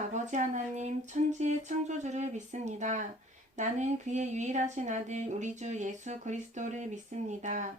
아버지 하나님, 천지의 창조주를 믿습니다. 나는 그의 유일하신 아들 우리 주 예수 그리스도를 믿습니다.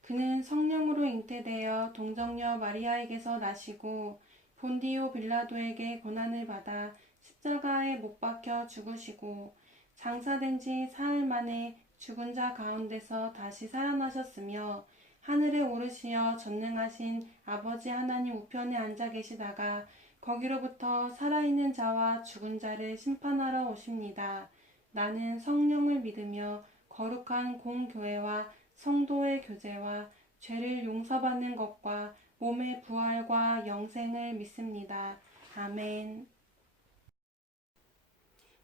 그는 성령으로 잉태되어 동정녀 마리아에게서 나시고 본디오 빌라도에게 고난을 받아 십자가에 못 박혀 죽으시고 장사된 지 사흘 만에 죽은 자 가운데서 다시 살아나셨으며 하늘에 오르시어 전능하신 아버지 하나님 우편에 앉아 계시다가 거기로부터 살아있는 자와 죽은 자를 심판하러 오십니다. 나는 성령을 믿으며 거룩한 공교회와 성도의 교제와 죄를 용서받는 것과 몸의 부활과 영생을 믿습니다. 아멘.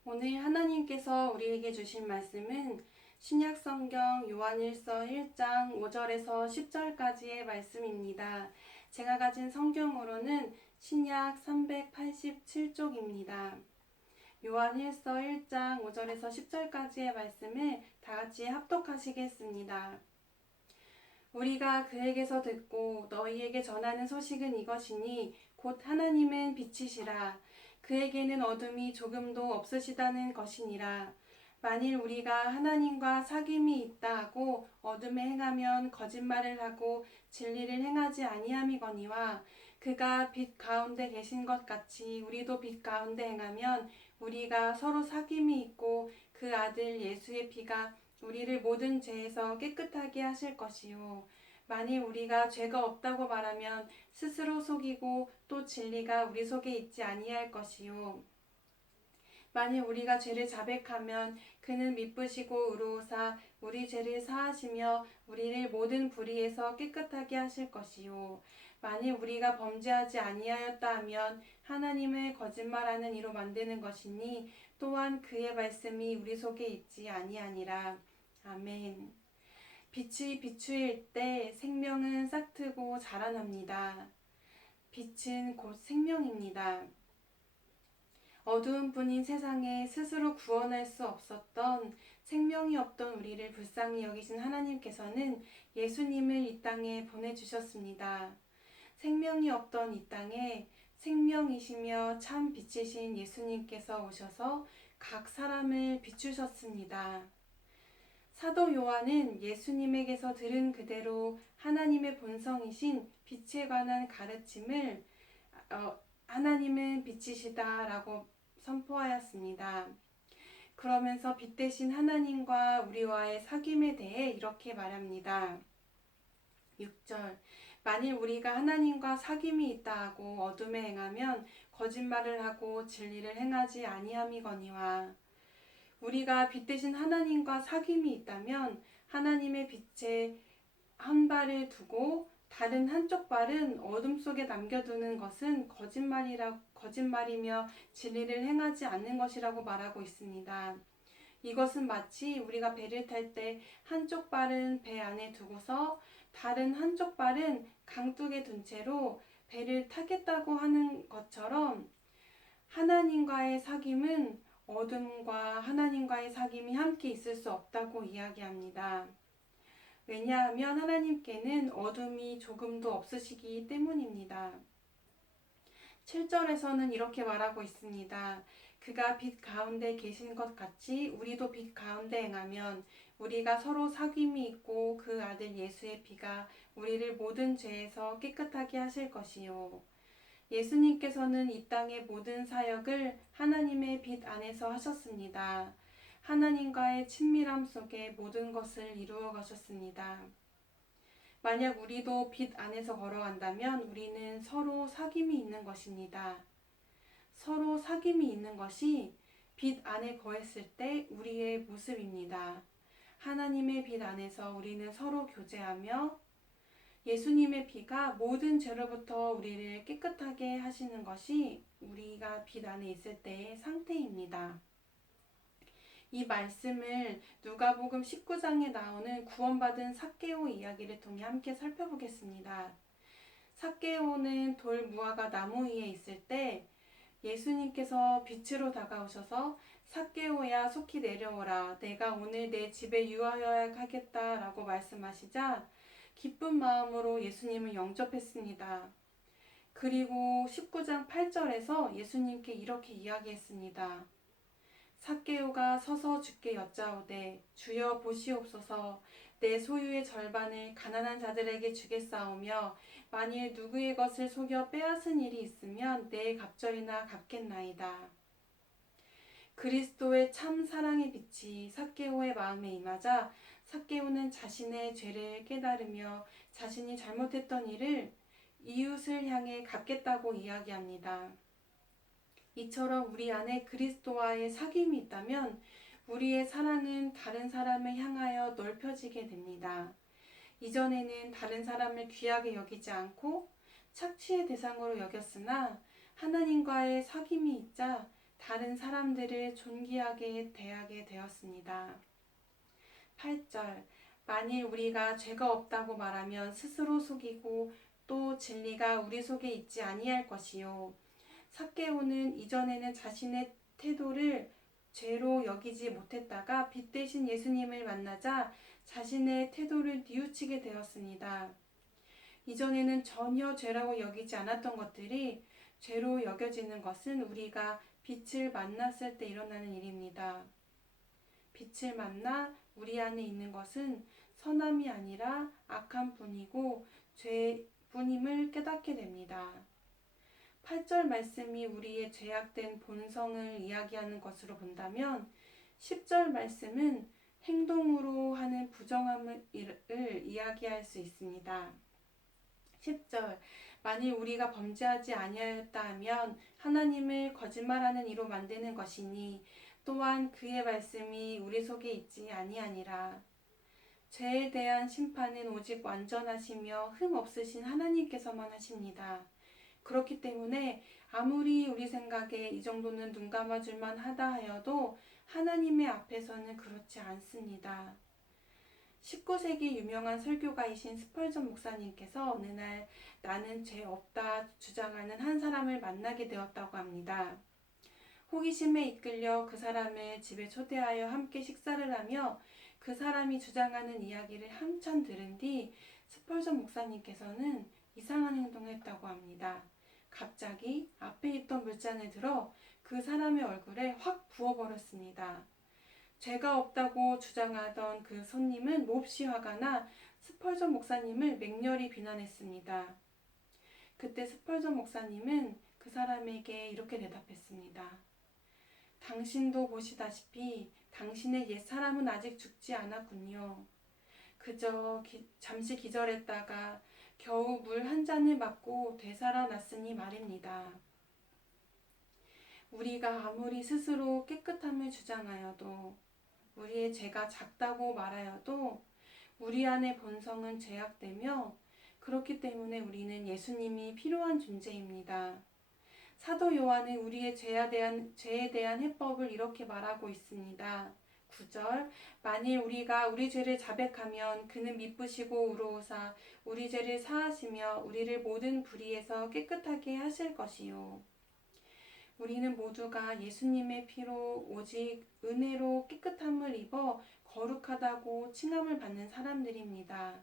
오늘 하나님께서 우리에게 주신 말씀은 신약성경 요한일서 1장 5절에서 10절까지의 말씀입니다. 제가 가진 성경으로는 신약 387쪽입니다. 요한일서 1장 5절에서 10절까지의 말씀을 다 같이 합독하시겠습니다. 우리가 그에게서 듣고 너희에게 전하는 소식은 이것이니 곧 하나님은 빛이시라. 그에게는 어둠이 조금도 없으시다는 것이니라. 만일 우리가 하나님과 사귐이 있다 하고 어둠에 행하면 거짓말을 하고 진리를 행하지 아니함이거니와 그가 빛 가운데 계신 것 같이 우리도 빛 가운데 행하면 우리가 서로 사귐이 있고 그 아들 예수의 피가 우리를 모든 죄에서 깨끗하게 하실 것이요. 만일 우리가 죄가 없다고 말하면 스스로 속이고 또 진리가 우리 속에 있지 아니할 것이요. 만일 우리가 죄를 자백하면 그는 미쁘시고 의로우사 우리 죄를 사하시며 우리를 모든 불의에서 깨끗하게 하실 것이요. 만일 우리가 범죄하지 아니하였다 하면 하나님을 거짓말하는 이로 만드는 것이니 또한 그의 말씀이 우리 속에 있지 아니하니라. 아멘. 빛이 비추일 때 생명은 싹트고 자라납니다. 빛은 곧 생명입니다. 어두운 뿐인 세상에 스스로 구원할 수 없었던 생명이 없던 우리를 불쌍히 여기신 하나님께서는 예수님을 이 땅에 보내주셨습니다. 생명이 없던 이 땅에 생명이시며 참 빛이신 예수님께서 오셔서 각 사람을 비추셨습니다. 사도 요한은 예수님에게서 들은 그대로 하나님의 본성이신 빛에 관한 가르침을 하나님은 빛이시다 라고 선포하였습니다. 그러면서 빛 대신 하나님과 우리와의 사귐에 대해 이렇게 말합니다. 6절 만일 우리가 하나님과 사귐이 있다 하고 어둠에 행하면 거짓말을 하고 진리를 행하지 아니함이거니와 우리가 빛 대신 하나님과 사귐이 있다면 하나님의 빛에 한 발을 두고 다른 한쪽 발은 어둠 속에 남겨두는 것은 거짓말이며 진리를 행하지 않는 것이라고 말하고 있습니다. 이것은 마치 우리가 배를 탈 때 한쪽 발은 배 안에 두고서 다른 한쪽 발은 강둑에 둔 채로 배를 타겠다고 하는 것처럼 하나님과의 사귐은 어둠과 하나님과의 사귐이 함께 있을 수 없다고 이야기합니다. 왜냐하면 하나님께는 어둠이 조금도 없으시기 때문입니다. 7절에서는 이렇게 말하고 있습니다. 그가 빛 가운데 계신 것 같이 우리도 빛 가운데 행하면 우리가 서로 사귐이 있고 그 아들 예수의 피가 우리를 모든 죄에서 깨끗하게 하실 것이요. 예수님께서는 이 땅의 모든 사역을 하나님의 빛 안에서 하셨습니다. 하나님과의 친밀함 속에 모든 것을 이루어 가셨습니다. 만약 우리도 빛 안에서 걸어간다면 우리는 서로 사귐이 있는 것입니다. 서로 사귐이 있는 것이 빛 안에 거했을 때 우리의 모습입니다. 하나님의 빛 안에서 우리는 서로 교제하며 예수님의 피가 모든 죄로부터 우리를 깨끗하게 하시는 것이 우리가 빛 안에 있을 때의 상태입니다. 이 말씀을 누가복음 19장에 나오는 구원받은 삭개오 이야기를 통해 함께 살펴보겠습니다. 삭개오는 돌 무화과 나무 위에 있을 때 예수님께서 빛으로 다가오셔서 삭개오야 속히 내려오라 내가 오늘 내 집에 유하여야 하겠다 라고 말씀하시자 기쁜 마음으로 예수님을 영접했습니다. 그리고 19장 8절에서 예수님께 이렇게 이야기했습니다. 삭개오가 서서 주께 여짜오되 주여 보시옵소서 내 소유의 절반을 가난한 자들에게 주겠사오며 만일 누구의 것을 속여 빼앗은 일이 있으면 내 갑절이나 갚겠나이다. 그리스도의 참 사랑의 빛이 삭개오의 마음에 임하자 삭개오는 자신의 죄를 깨달으며 자신이 잘못했던 일을 이웃을 향해 갚겠다고 이야기합니다. 이처럼 우리 안에 그리스도와의 사귐이 있다면 우리의 사랑은 다른 사람을 향하여 넓혀지게 됩니다. 이전에는 다른 사람을 귀하게 여기지 않고 착취의 대상으로 여겼으나 하나님과의 사귐이 있자 다른 사람들을 존귀하게 대하게 되었습니다. 8절 만일 우리가 죄가 없다고 말하면 스스로 속이고 또 진리가 우리 속에 있지 아니할 것이요. 삭개오는 이전에는 자신의 태도를 죄로 여기지 못했다가 빛 대신 예수님을 만나자 자신의 태도를 뉘우치게 되었습니다. 이전에는 전혀 죄라고 여기지 않았던 것들이 죄로 여겨지는 것은 우리가 빛을 만났을 때 일어나는 일입니다. 빛을 만나 우리 안에 있는 것은 선함이 아니라 악한 뿐이고 죄뿐임을 깨닫게 됩니다. 8절 말씀이 우리의 죄악된 본성을 이야기하는 것으로 본다면 10절 말씀은 행동으로 하는 부정함을 이야기할 수 있습니다. 10절 만일 우리가 범죄하지 아니하였다 하면 하나님을 거짓말하는 이로 만드는 것이니 또한 그의 말씀이 우리 속에 있지 아니하니라. 죄에 대한 심판은 오직 완전하시며 흠 없으신 하나님께서만 하십니다. 그렇기 때문에 아무리 우리 생각에 이 정도는 눈 감아줄만 하다 하여도 하나님의 앞에서는 그렇지 않습니다. 19세기 유명한 설교가이신 스펄전 목사님께서 어느 날 나는 죄 없다 주장하는 한 사람을 만나게 되었다고 합니다. 호기심에 이끌려 그 사람을 집에 초대하여 함께 식사를 하며 그 사람이 주장하는 이야기를 한참 들은 뒤 스펄전 목사님께서는 이상한 행동을 했다고 합니다. 갑자기 앞에 있던 물잔을 들어 그 사람의 얼굴에 확 부어버렸습니다. 죄가 없다고 주장하던 그 손님은 몹시 화가 나 스펄전 목사님을 맹렬히 비난했습니다. 그때 스펄전 목사님은 그 사람에게 이렇게 대답했습니다. 당신도 보시다시피 당신의 옛사람은 아직 죽지 않았군요. 그저 잠시 기절했다가 겨우 물 한 잔을 맞고 되살아났으니 말입니다. 우리가 아무리 스스로 깨끗함을 주장하여도 우리의 죄가 작다고 말하여도 우리 안의 본성은 죄악되며 그렇기 때문에 우리는 예수님이 필요한 존재입니다. 사도 요한은 우리의 죄에 대한 해법을 이렇게 말하고 있습니다. 9절 만일 우리가 우리 죄를 자백하면 그는 미쁘시고 의로우사 우리 죄를 사하시며 우리를 모든 불의에서 깨끗하게 하실 것이요. 우리는 모두가 예수님의 피로 오직 은혜로 깨끗함을 입어 거룩하다고 칭함을 받는 사람들입니다.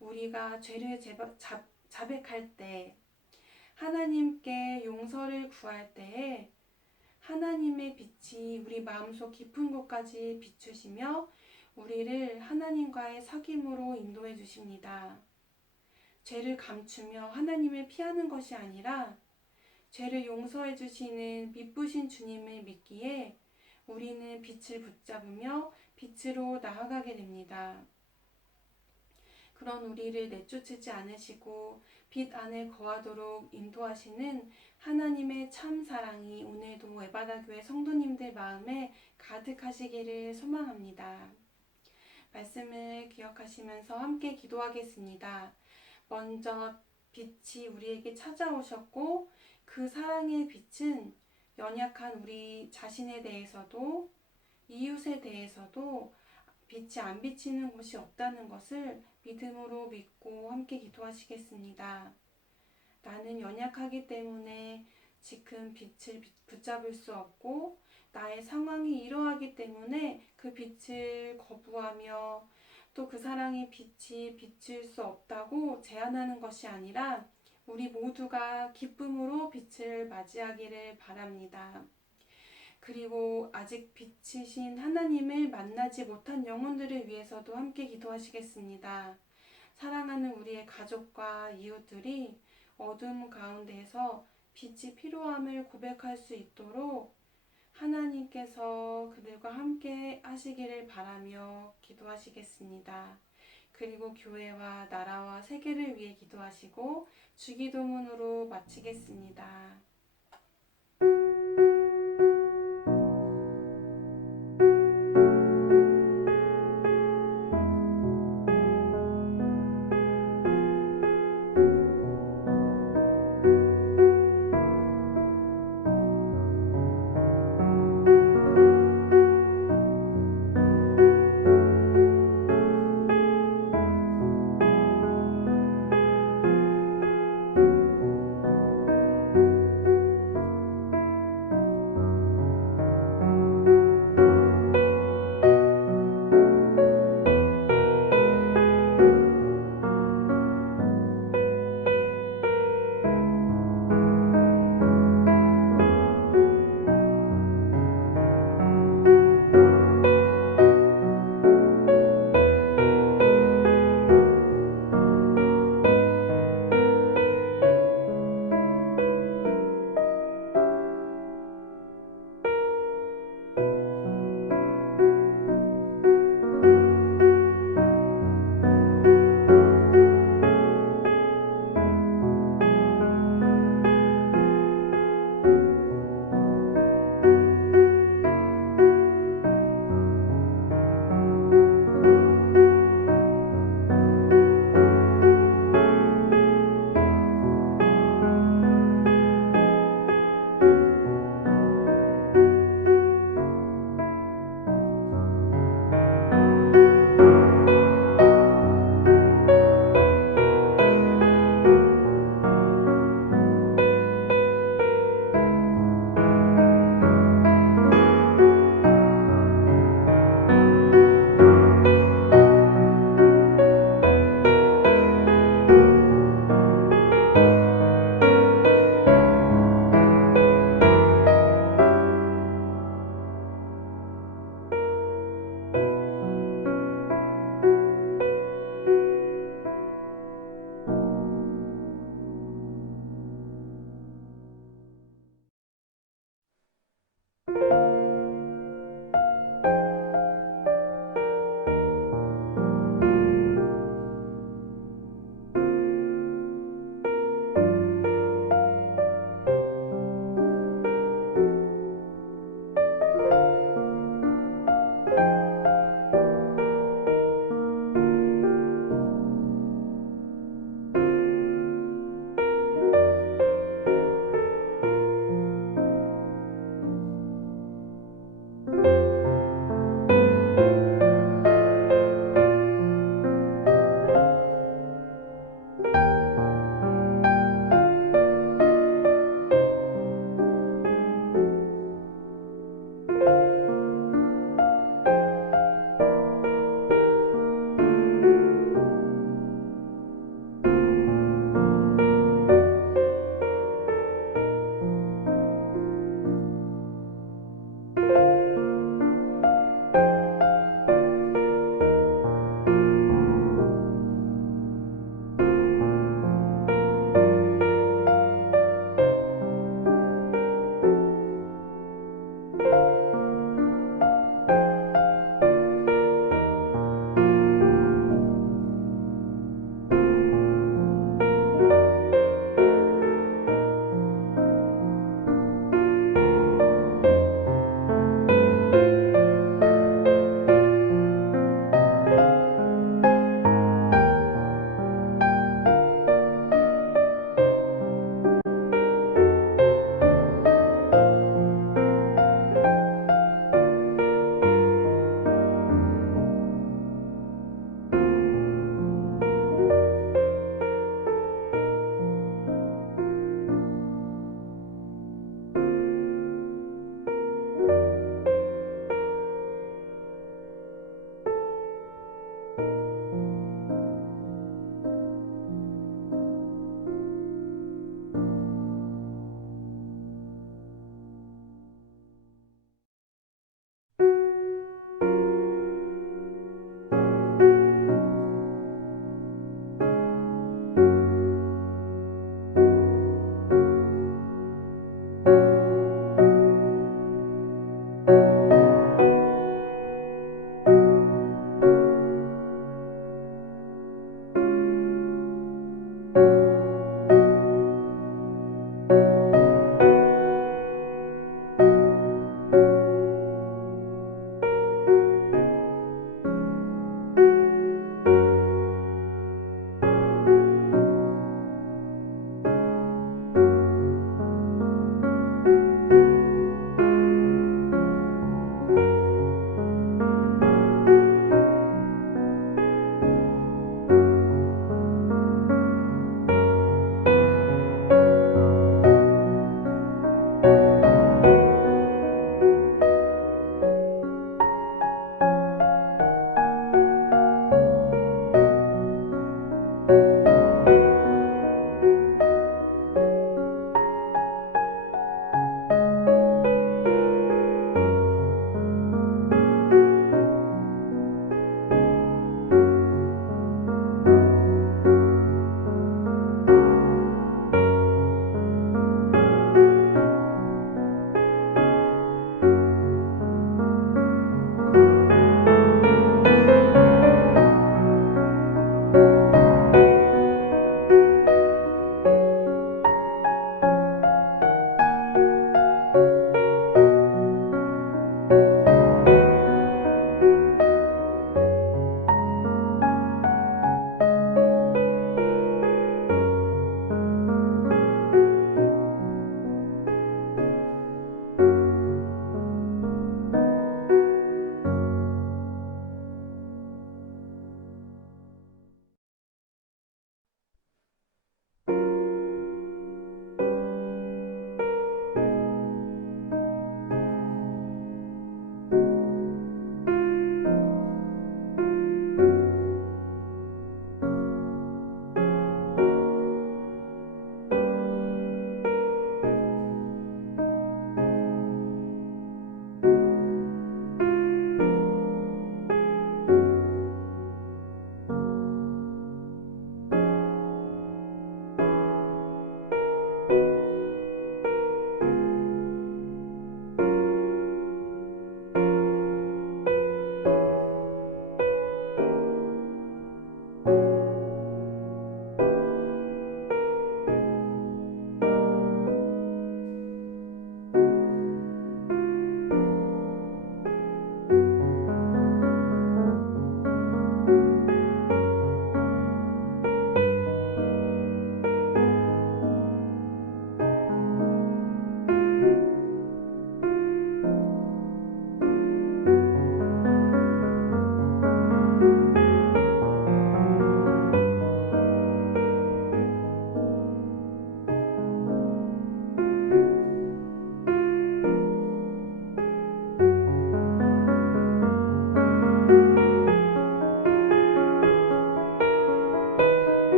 우리가 죄를 자백할 때 하나님께 용서를 구할 때에 하나님의 빛이 우리 마음속 깊은 곳까지 비추시며 우리를 하나님과의 사귐으로 인도해 주십니다. 죄를 감추며 하나님을 피하는 것이 아니라 죄를 용서해 주시는 미쁘신 주님을 믿기에 우리는 빛을 붙잡으며 빛으로 나아가게 됩니다. 그런 우리를 내쫓지 않으시고 빛 안에 거하도록 인도하시는 하나님의 참 사랑이 오늘도 에바다교회 성도님들 마음에 가득하시기를 소망합니다. 말씀을 기억하시면서 함께 기도하겠습니다. 먼저 빛이 우리에게 찾아오셨고 그 사랑의 빛은 연약한 우리 자신에 대해서도 이웃에 대해서도 빛이 안 비치는 곳이 없다는 것을 믿음으로 믿고 함께 기도하시겠습니다. 나는 연약하기 때문에 지금 빛을 붙잡을 수 없고 나의 상황이 이러하기 때문에 그 빛을 거부하며 또 그 사랑의 빛이 비칠 수 없다고 제안하는 것이 아니라 우리 모두가 기쁨으로 빛을 맞이하기를 바랍니다. 그리고 아직 빛이신 하나님을 만나지 못한 영혼들을 위해서도 함께 기도하시겠습니다. 사랑하는 우리의 가족과 이웃들이 어둠 가운데서 빛이 필요함을 고백할 수 있도록 하나님께서 그들과 함께 하시기를 바라며 기도하시겠습니다. 그리고 교회와 나라와 세계를 위해 기도하시고 주기도문으로 마치겠습니다.